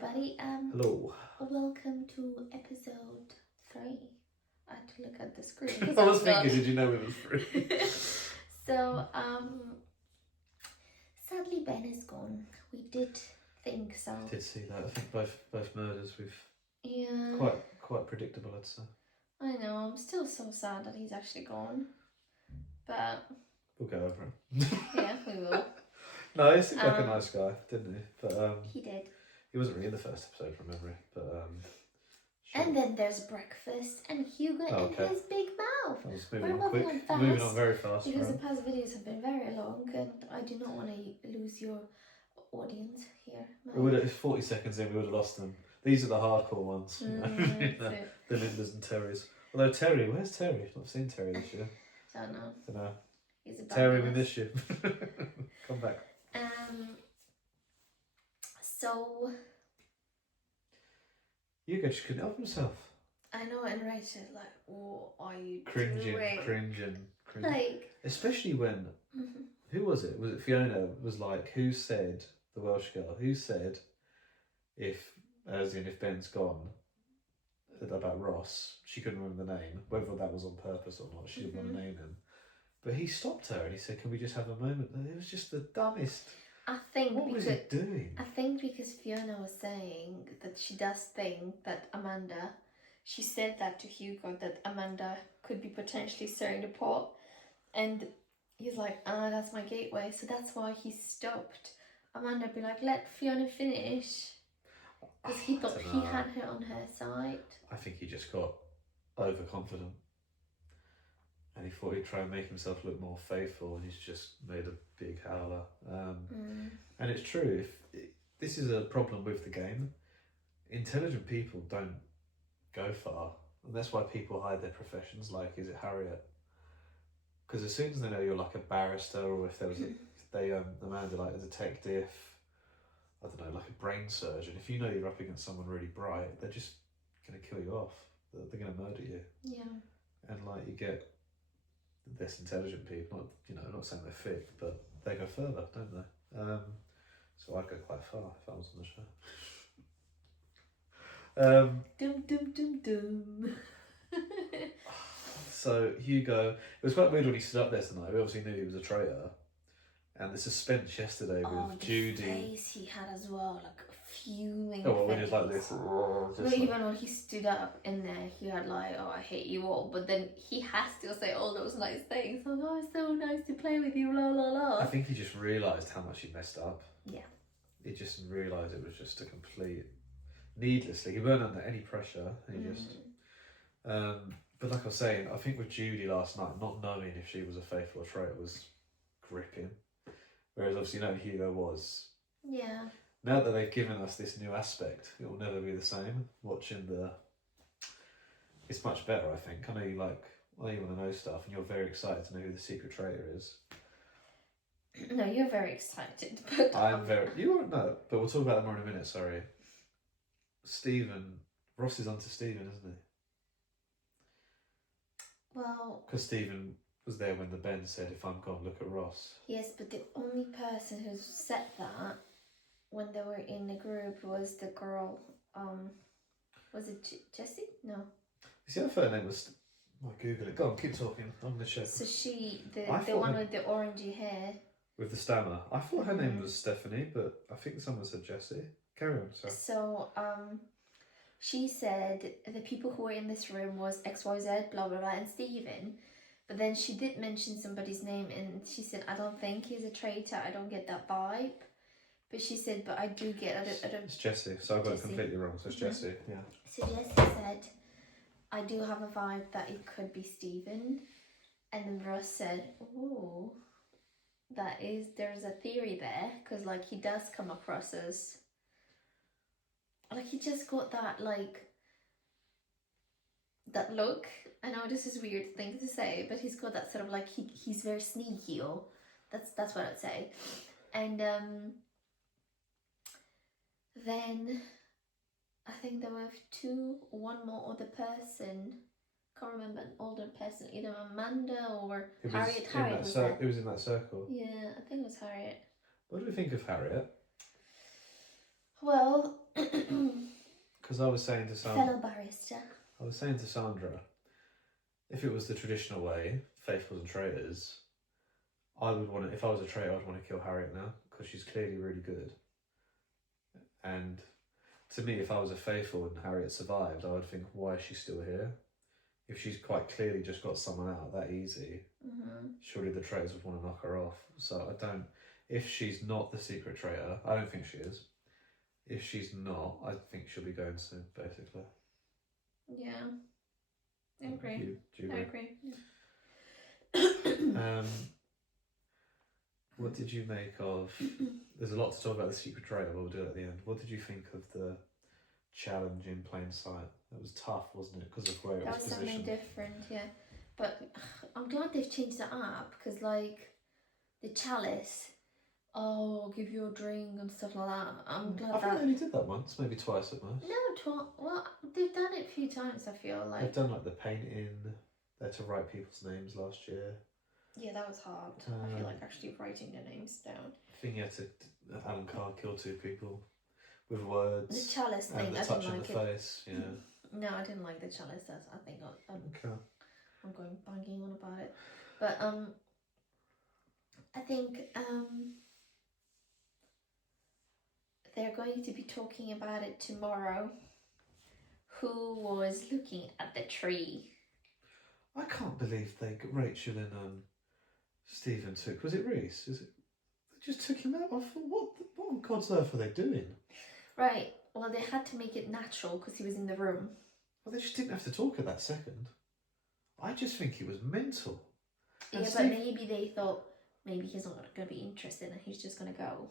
everybody. Hello. Welcome to episode 3. I had to look at the screen. I was thinking, did you know it was 3? So, sadly Ben is gone. We did think so. I did see that. I think both murders quite predictable, I'd say. I know. I'm still so sad that he's actually gone, but we'll go over him. Yeah, we will. No, he seemed like a nice guy, didn't he? But he did. He wasn't really in the first episode from memory, but sure. And then there's breakfast and Hugo and his big mouth. I was moving on quick. Moving on very fast. Because the past videos have been very long and I do not want to lose your audience here. If 40 seconds in, we would have lost them. These are the hardcore ones. The Lindas and Terrys. Although Terry, where's Terry? I've not seen Terry this year. Don't know. He's a Terry, we miss you. Come back. So Hugo just couldn't help himself. I know, and Rachel's like, "What are you cringing? Like, especially when who was it? Was it Fiona? Was like, who said, the Welsh girl? Who said if Ben's gone, about Ross? She couldn't remember the name. Whether that was on purpose or not, she didn't want to name him. But he stopped her and he said, "Can we just have a moment?" And it was just the dumbest. What was he doing? I think because Fiona was saying that she does think that Amanda, she said that to Hugo, that Amanda could be potentially stirring the pot. And he's like, that's my gateway. So that's why he stopped. Amanda be like, let Fiona finish. Because he thought he had her on her side. I think he just got overconfident. And he thought he'd try and make himself look more faithful, and he's just made a big howler. And it's true, this is a problem with the game. Intelligent people don't go far, and that's why people hide their professions, like, is it Harriet? Because as soon as they know you're like a barrister, or if there was Amanda, like a detective, I don't know, like a brain surgeon, if you know you're up against someone really bright, they're just going to kill you off. They're going to murder you. Yeah. And like, you get less intelligent people, not saying they're thick, but they go further, don't they? So I'd go quite far if I was on the show. So Hugo, it was quite weird when he stood up there tonight. We obviously knew he was a traitor, and the suspense yesterday with Judy. The face he had as well, like fuming. Oh, well, when he was like this. But even when he stood up in there, he had like, "Oh, I hate you all," but then he has to say all those nice things. Like, "Oh, it's so nice to play with you," la la la. I think he just realised how much he messed up. Yeah. He just realised it was just a complete, needlessly. He weren't under any pressure. He just. But like I was saying, I think with Judy last night, not knowing if she was a faithful or traitor was gripping. Whereas obviously, Hugo was. Yeah. Now that they've given us this new aspect, it will never be the same. It's much better, I think. I know you want to know stuff, and you're very excited to know who the secret traitor is. No, you're very excited, but but we'll talk about that more in a minute. Sorry, Ross is onto Stephen, isn't he? Well, because Stephen was there when the Ben said, "If I'm gone, look at Ross." Yes, but the only person who said that when they were in the group was the girl. Was it Jessie? No. You see, I thought her name was. I'll Google it. Go on, keep talking. I'm gonna check. So the one with the orangey hair. With the stammer. I thought her name was Stephanie, but I think someone said Jessie. Carry on, sorry. So, she said the people who were in this room was XYZ, blah, blah, blah, and Stephen. But then she did mention somebody's name, and she said, I don't think he's a traitor. I don't get that vibe. But she said, but I do get... It's Jessie, so I got it completely wrong. So it's Jessie, yeah. So Jessie said, I do have a vibe that it could be Stephen. And then Ross said, ooh... there's a theory there, because like he does come across as like he just got that that look. I know this is a weird thing to say, but he's got that sort of like he's very sneaky, or that's what I'd say. And then I think there were one more other person. Can't remember an older person, either Amanda or Harriet. Harriet was there. It was in that circle. Yeah, I think it was Harriet. What do we think of Harriet? Well, Because I was saying to fellow barrister. I was saying to Sandra, if it was the traditional way, faithfuls and traitors, I would want to. If I was a traitor, I'd want to kill Harriet now because she's clearly really good. And to me, if I was a faithful and Harriet survived, I would think, why is she still here? If she's quite clearly just got someone out that easy, surely the traitors would want to knock her off. So I don't. If she's not the secret traitor, I don't think she is. If she's not, I think she'll be going soon, basically. Yeah, I agree. Do you agree? I agree. What did you make of? There's a lot to talk about the secret traitor, but we'll do it at the end. What did you think of the challenge in plain sight? That was tough, wasn't it? Because of where it was positioned. That was something different, yeah. But I'm glad they've changed it up because, like, the chalice, give you a drink and stuff like that. I'm glad I think they only did that once, maybe twice at most. No, well, they've done it a few times, I feel like. They've done, like, the painting. They had to write people's names last year. Yeah, that was hard. I feel like actually writing their names down. I think you had to, Alan Carr killed 2 people with words. The chalice thing, and the I touch didn't on like the it. face, yeah. No, I didn't like the chalice. I think Okay. I'm going banging on about it. But I think they're going to be talking about it tomorrow. Who was looking at the tree? I can't believe Rachel and Stephen took. Was it Reese? They just took him out. I thought, what on God's earth were they doing? Right. Well, they had to make it natural because he was in the room. Well, they just didn't have to talk at that second. I just think it was mental. And yeah, but maybe they thought maybe he's not going to be interested and he's just going to go.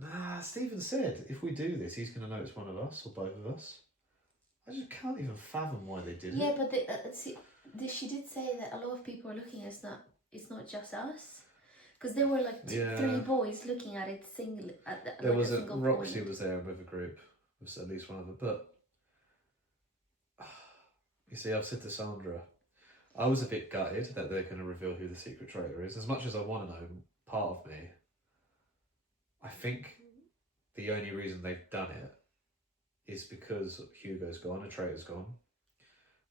Nah, Stephen said if we do this, he's going to know it's one of us or both of us. I just can't even fathom why they did it. Yeah, but she did say that a lot of people are looking at it's not just us. Because there were like 3 boys looking at it singly. There was a Roxy was there with a group, was at least one of them. But you see, I've said to Sandra, I was a bit gutted that they're going to reveal who the secret traitor is. As much as I want to know, part of me, I think the only reason they've done it is because Hugo's gone, a traitor's gone.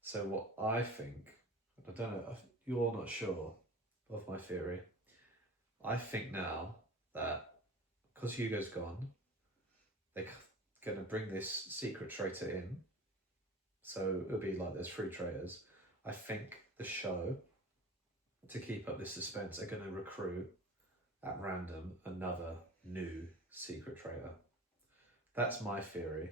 So what I think, I don't know, you're not sure of my theory. I think now that because Hugo's gone, they're going to bring this secret traitor in. So it'll be like there's 3 traitors. I think the show, to keep up this suspense, are going to recruit at random another new secret traitor. That's my theory.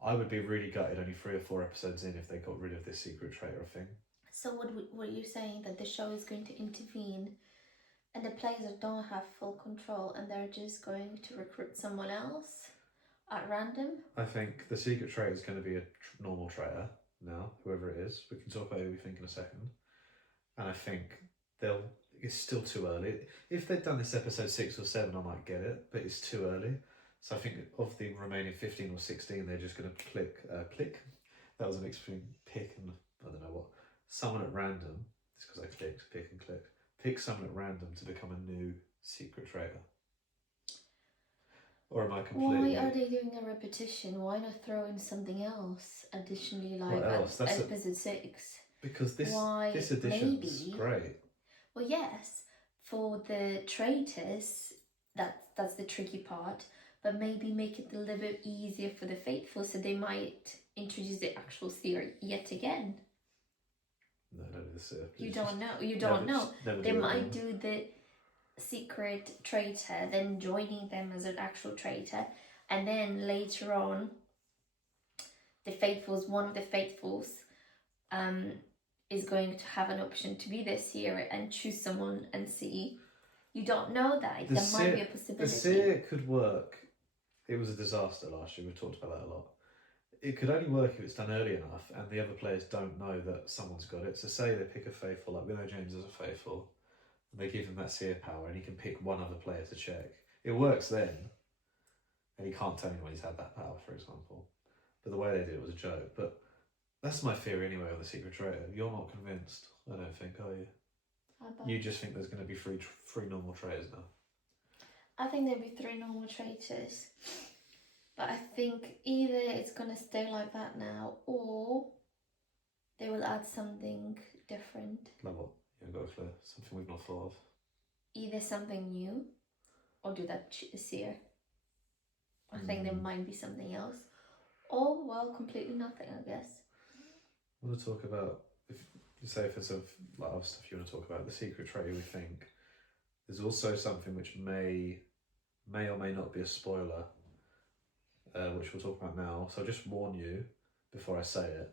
I would be really gutted only 3 or 4 episodes in if they got rid of this secret traitor thing. So what are you saying, that the show is going to intervene and the players don't have full control and they're just going to recruit someone else at random? I think the secret traitor is going to be a normal traitor now, whoever it is. We can talk about who we think in a second. And I think it's still too early. If they'd done this episode 6 or 7, I might get it, but it's too early. So I think of the remaining 15 or 16, they're just going to click. That was a mix between pick and I don't know what. Someone at random. It's because I clicked, pick and click. Pick someone at random to become a new secret traitor. Or am I completely... Why are they doing a repetition? Why not throw in something else additionally, like episode 6? Because this edition's great. Well, yes, for the traitors, that's the tricky part, but maybe make it a little bit easier for the faithful, so they might introduce the actual theory yet again. No, I don't know this. You don't know. You don't know. They might do the secret traitor, then joining them as an actual traitor, and then later on, one of the faithfuls, is going to have an option to be the seer and choose someone and see. You don't know that. There might be a possibility. The seer could work. It was a disaster last year. We've talked about that a lot. It could only work if it's done early enough and the other players don't know that someone's got it. So say they pick a faithful, like we know James is a faithful, and they give him that seer power and he can pick one other player to check. It works then, and he can't tell anyone he's had that power, for example. But the way they did it was a joke. But that's my theory anyway on the secret traitor. You're not convinced, I don't think, are you? You just think there's going to be three normal traitors now? I think there'll be 3 normal traitors. But I think either it's gonna stay like that now, or they will add something different. Like what? You haven't got a clue. Something we've not thought of. Either something new, or do that this year. I think there might be something else. Or, well, completely nothing, I guess. I want to talk about, if you say if there's a lot of stuff you want to talk about, the secret traitor, we think there's also something which may or may not be a spoiler, which we'll talk about now. So I'll just warn you before I say it.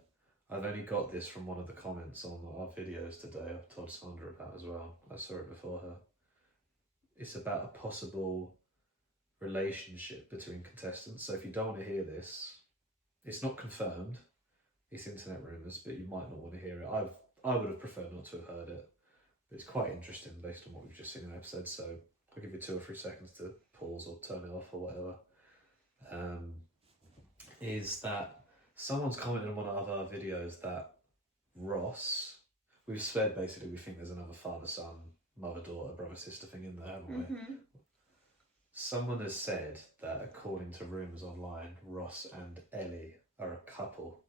I've only got this from one of the comments on our videos today. I've told Sandra about as well. I saw it before her. It's about a possible relationship between contestants. So if you don't want to hear this, it's not confirmed. It's internet rumours, but you might not want to hear it. I would have preferred not to have heard it, but it's quite interesting based on what we've just seen in the episode. So I'll give you 2 or 3 seconds to pause or turn it off or whatever. Is that someone's commented on one of our videos that Ross, we've said basically we think there's another father-son, mother-daughter, brother-sister thing in there, haven't we? Someone has said that according to rumours online, Ross and Ellie are a couple,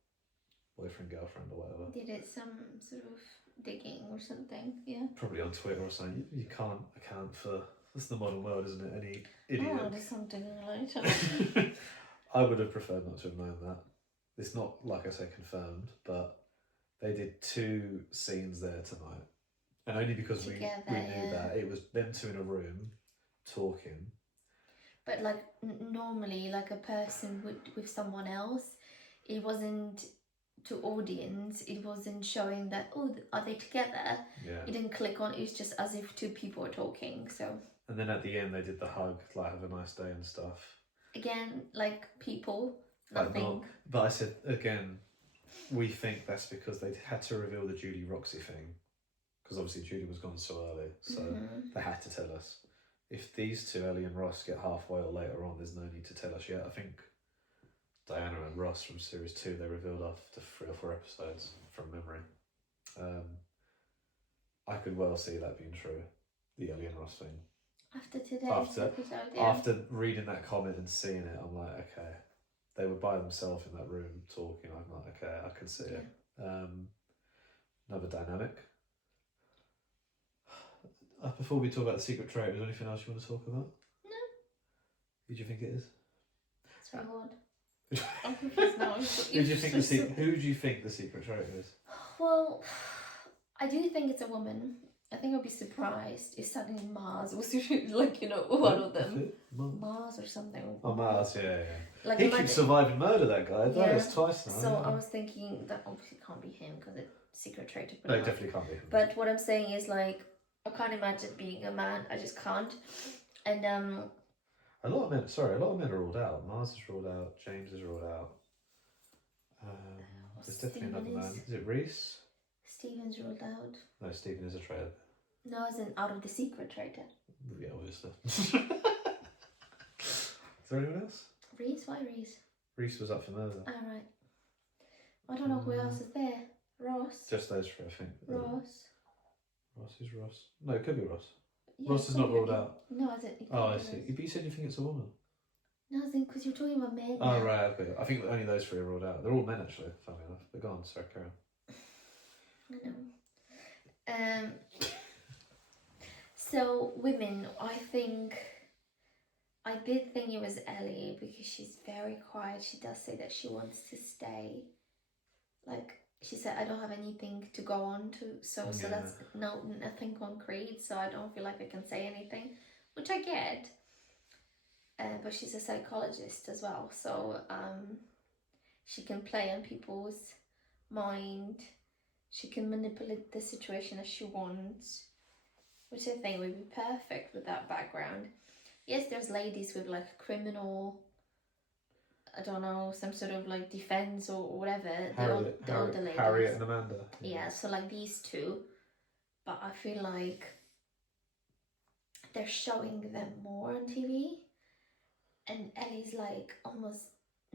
boyfriend, girlfriend or whatever. Did it some sort of digging or something, yeah? Probably on Twitter or something. You can't account for, that's the modern world, isn't it? Any idiot. Oh, there's something later. I would have preferred not to have known that. It's not, like I say, confirmed, but they did 2 scenes there tonight. And only because we knew that. It was them 2 in a room talking. But like normally, like a person with someone else, it wasn't to audience, it wasn't showing that, oh, are they together? Yeah. You didn't click on it, was just as if 2 people were talking, so. And then at the end they did the hug, like have a nice day and stuff. Again, like people, nothing. But I said, again, we think that's because they had to reveal the Judy Roxy thing. Because obviously Judy was gone so early, so they had to tell us. If these 2, Ellie and Ross, get halfway or later on, there's no need to tell us yet. I think Diana and Ross from series 2, they revealed after 3 or 4 episodes from memory. I could well see that being true, the Ellie and Ross thing. After today's episode, yeah. After reading that comment and seeing it, I'm like, okay. They were by themselves in that room talking. I'm like, okay, I can see it. Another dynamic. Before we talk about the secret traitor, is there anything else you want to talk about? No. Who do you think it is? It's very odd. I'm confused now. Who do you think the secret traitor is? Well, I do think it's a woman. I think I'd be surprised if suddenly Mars was like, you know, one of them. Mars or something. Oh, Mars, yeah. Like he keeps surviving murder, that guy. That's twice now. So I was thinking that obviously can't be him because it's secret traitor. No, it definitely can't be him. But what I'm saying is, like, I can't imagine being a man. I just can't. And a lot of men are ruled out. Mars is ruled out. James is ruled out. There's definitely another man. Is it Reese? Steven's ruled out. No, Steven is a traitor. No, as in out of the secret traitor. Yeah, obviously. Is there anyone else? Reese? Why Reese? Reese was up for murder. Alright. I don't know who else is there. Ross? Just those 3, I think. Ross? Ross is Ross. No, it could be Ross. Yeah, Ross is not ruled out. No, as in... Oh, I see. But you said you think it's a woman. No, as in, because you're talking about men. Oh, right, okay. I think only those 3 are ruled out. They're all men, actually, funnily enough. But go on, sorry, carry on. I know. So women, I did think it was Ellie because she's very quiet. She does say that she wants to stay. Like she said, I don't have anything to go on to, so that's nothing concrete. So I don't feel like I can say anything, which I get. But she's a psychologist as well, so she can play on people's mind. She can manipulate the situation as she wants, which I think would be perfect with that background. Yes, there's ladies with like criminal, I don't know, some sort of like defense or whatever. Harriet and Amanda. Yeah, so like these 2. But I feel like they're showing them more on TV. And Ellie's like almost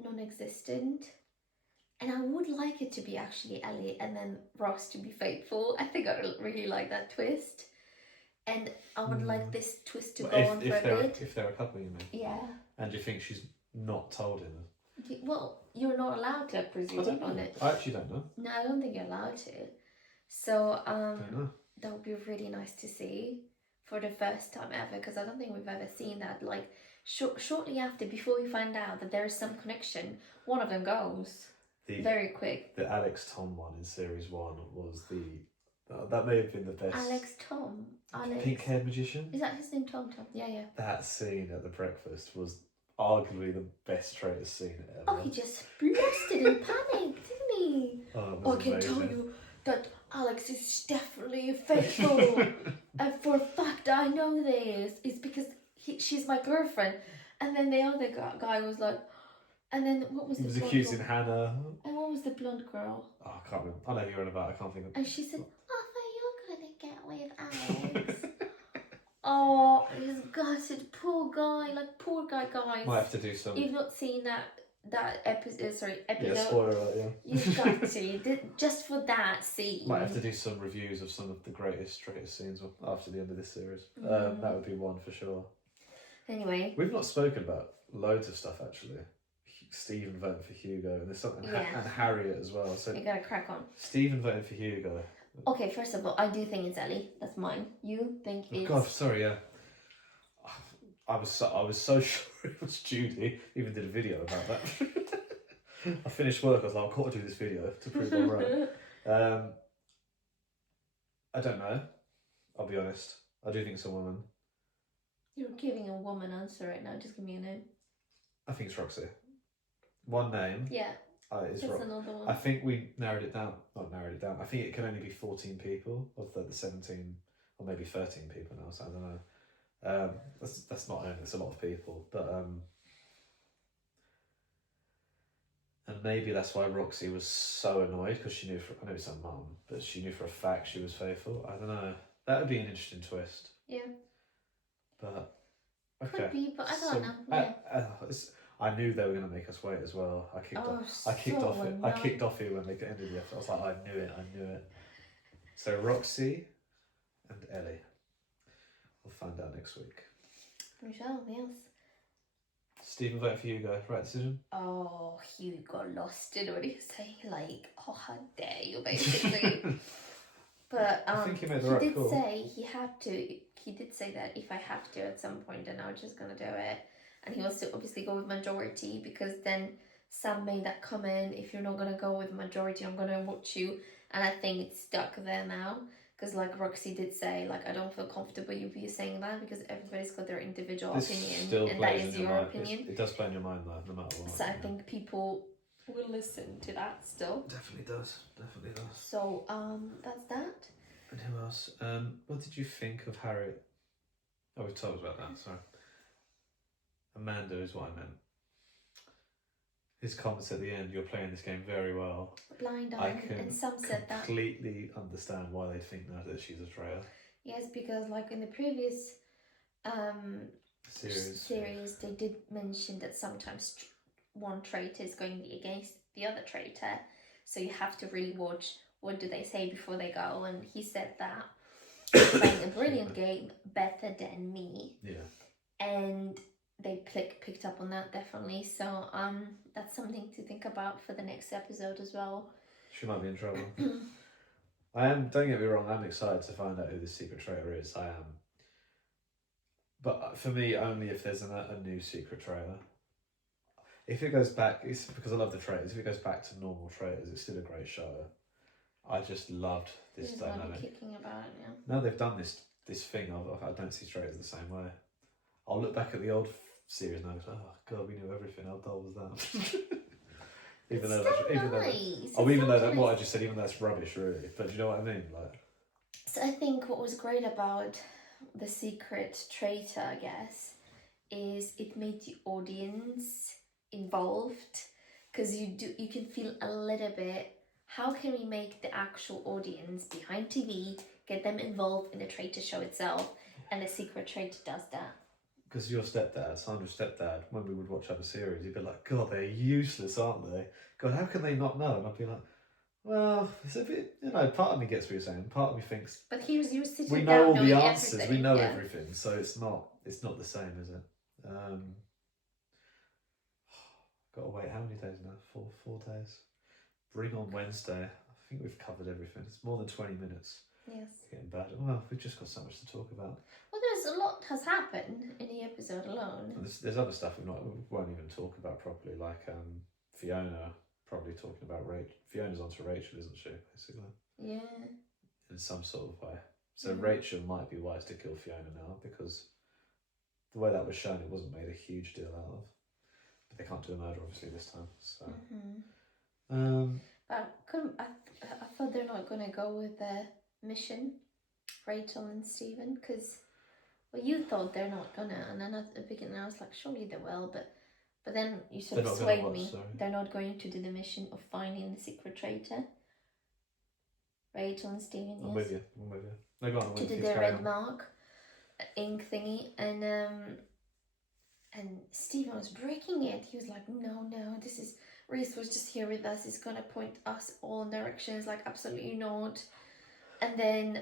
non-existent. And I would like it to be actually Ellie and then Ross to be faithful. I think I'd really like that twist. And I would like this twist to go on for a bit. If they're a couple, you mean? Yeah. And do you think she's not told him? Well, you're not allowed to I presume don't on know. it. I actually don't know. No, I don't think you're allowed to. So Don't know. that would be really nice to see for the first time ever, because I don't think we've ever seen that. Like shortly after, before we find out that there is some connection, one of them goes very quick. The Alex Tom one in series 1 was that may have been the best. Alex Tom. Alex. Pink haired magician. Is that his name? Tom. Yeah, yeah. That scene at the breakfast was arguably the best Traitors scene ever. Oh, he just blasted in panic, didn't he? Oh, I can tell you that Alex is definitely faithful. And for a fact I know this. It's because she's my girlfriend. And then the other guy was like, and then what was he the was blonde accusing girl? Hannah. And what was the blonde girl? Oh, I can't remember. I know who you're on about. I can't think of. And she said, "I thought you're gonna get with Alex." Oh, he's gutted. Poor guy. Like, poor guy, guys. Might have to do some. You've not seen that episode. Yeah, spoiler alert, yeah. You've got to. Just for that scene. Might have to do some reviews of some of the greatest Traitors scenes after the end of this series. That would be one for sure. Anyway. We've not spoken about loads of stuff, actually. Stephen voting for Hugo, and there's something, and Harriet as well. So you gotta crack on. Stephen voting for Hugo. Okay, first of all, I do think it's Ellie. That's mine. You think it's... God, sorry, yeah. I was so sure it was Judy. Even did a video about that. I finished work. I was like, I've got to do this video to prove I'm right. I don't know. I'll be honest. I do think it's a woman. You're giving a woman answer right now. Just give me a name. I think it's Roxy. One name. Yeah. Is That's another one. I think we narrowed it down. Not narrowed it down. I think it can only be 14 people of the 17, or maybe 13 people now. So I don't know. That's not only. It's a lot of people, but and maybe that's why Roxy was so annoyed, because she knew. I know it's her mum, but she knew for a fact she was faithful. I don't know. That would be an interesting twist. Yeah. But okay. Could be, but I don't know. Yeah. I knew they were going to make us wait as well. I kicked off here when they ended the episode. I was like, I knew it. So Roxy and Ellie. We'll find out next week. We shall, yes. Stephen voted for Hugo. Right decision? Oh, Hugo lost it. What do you say? Like, oh, how dare you, basically. But I think he made the right call. He did say that if I have to at some point, then I'm just going to do it. And he wants to obviously go with majority, because then Sam made that comment, if you're not going to go with majority, I'm going to watch you. And I think it's stuck there now. Because like Roxy did say, like, I don't feel comfortable you saying that, because everybody's got their individual opinion. And that is your opinion. It does play in your mind though, no matter what. So I think people will listen to that still. Definitely does. So that's that. And who else? What did you think of Harriet? Oh, we've talked about that, sorry. Amanda is what I meant. His comments at the end, you're playing this game very well. Blind eye, and some said that. I completely understand why they think now that she's a traitor. Yes, because like in the previous series, they did mention that sometimes one traitor is going against the other traitor. So you have to really watch what do they say before they go. And he said that playing a brilliant game, better than me. Yeah. And they picked up on that, definitely. So that's something to think about for the next episode as well. She might be in trouble. Don't get me wrong, I'm excited to find out who the secret traitor is. I am. But for me, only if there's a new secret traitor. If it goes back, it's because I love the traitors. If it goes back to normal traitors, it's still a great show. I just loved this dynamic. Kicking about it, yeah. Now they've done this thing of I don't see traitors the same way. I'll look back at the old series now and go, oh God, we knew everything. How dull was that? even though what I just said, even though that's rubbish, really. But do you know what I mean? Like. So I think what was great about the secret traitor, I guess, is it made the audience involved, because you can feel a little bit. How can we make the actual audience behind TV, get them involved in the traitor show itself? And the secret traitor does that. Because your stepdad, Sandra's stepdad, when we would watch other series, he'd be like, God, they're useless, aren't they? God, how can they not know? And I'd be like, well, it's a bit, part of me gets what you're saying. Part of me thinks, but you're sitting we know all the answers, everything. We know everything, so it's not the same, is it? Got to wait how many days now? 4 days. Bring on Wednesday. I think we've covered everything. It's more than 20 minutes. Yes. It's getting bad. Well, we've just got so much to talk about. Well, there's a lot has happened in the episode alone. And there's other stuff we won't even talk about properly, like Fiona probably talking about Rachel. Fiona's onto Rachel, isn't she, basically? Yeah. In some sort of way. So Rachel might be wise to kill Fiona now, because the way that was shown, it wasn't made a huge deal out of. But they can't do a murder, obviously, this time. So. I thought they're not going to go with the mission, Rachel and Stephen, because, well, you thought they're not going to, and then at the beginning I was like, surely they will, but then you sort of swayed me. Sorry. They're not going to do the mission of finding the secret traitor. Rachel and Stephen, yes. I'm with you. They're going to do the red mark, ink thingy, and Stephen was breaking it. He was like, no, this is, Reese was just here with us. He's going to point us all in directions. Like, absolutely not. And then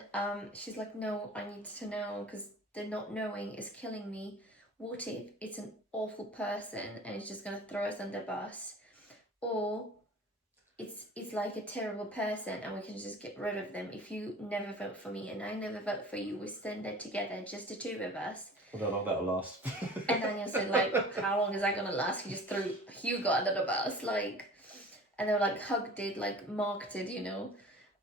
she's like, no, I need to know, because the not knowing is killing me. What if it's an awful person and it's just going to throw us under the bus? Or it's like a terrible person and we can just get rid of them. If you never vote for me and I never vote for you, we stand there together, just the two of us. Well, how long that'll last. And Daniel said, like, how long is that gonna last? He just threw Hugo under the bus, like, and they were like hugged it, like marked it, you know,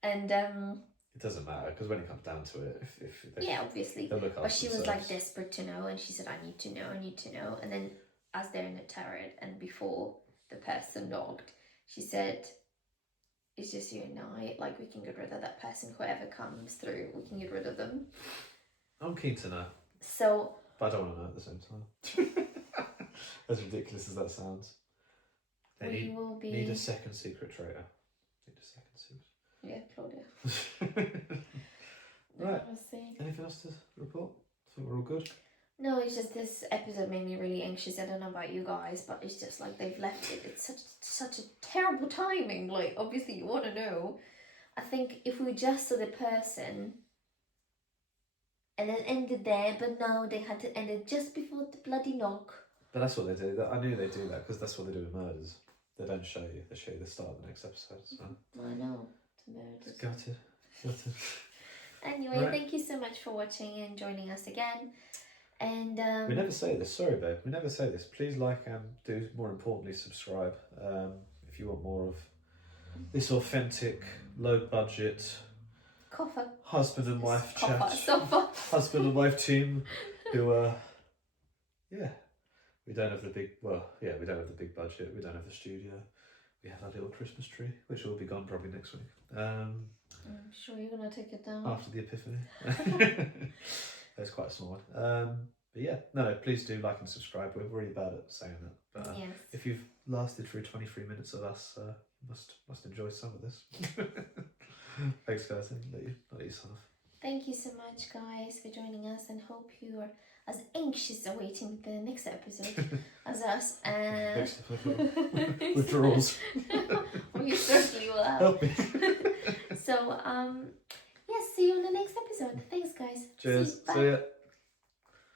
and it doesn't matter, because when it comes down to it, if they, yeah, obviously, but she was like desperate to know, and she said, I need to know, and then as they're in the turret and before the person knocked, she said, it's just you and I, like, we can get rid of that person, whoever comes through, we can get rid of them. I'm keen to know. So, but I don't want to know at the same time. As ridiculous as that sounds. They need a second secret traitor. Yeah, Claudia. Right. Anything else to report? I think we're all good. No, it's just this episode made me really anxious. I don't know about you guys, but it's just like they've left it. It's such a terrible timing. Like, obviously you want to know. I think if we just saw the person and then ended there, but no, they had to end it just before the bloody knock. But that's what they do. I knew they'd do that, because that's what they do with murders. They don't show you. They show you the start of the next episode. So. I know. It's murders. Gutted. Anyway, right. Thank you so much for watching and joining us again. And we never say this. Sorry, babe. We never say this. Please like and do, more importantly, subscribe. If you want more of this authentic, low budget husband and wife chat. Husband and wife team who we don't have the big we don't have the big budget, we don't have the studio. We have our little Christmas tree, which will be gone probably next week. I'm sure you're gonna take it down. After the Epiphany. It's quite a small one. But yeah, no, please do like and subscribe. We're really bad at saying that. But yes. If you've lasted through 23 minutes of us, must enjoy some of this. Thanks, guys. I'll let you sign off. Thank you so much, guys, for joining us, and hope you are as anxious awaiting the next episode as us. Withdrawals. We certainly will have. Help me. So, yes, see you on the next episode. Thanks, guys. Cheers. Bye. See ya.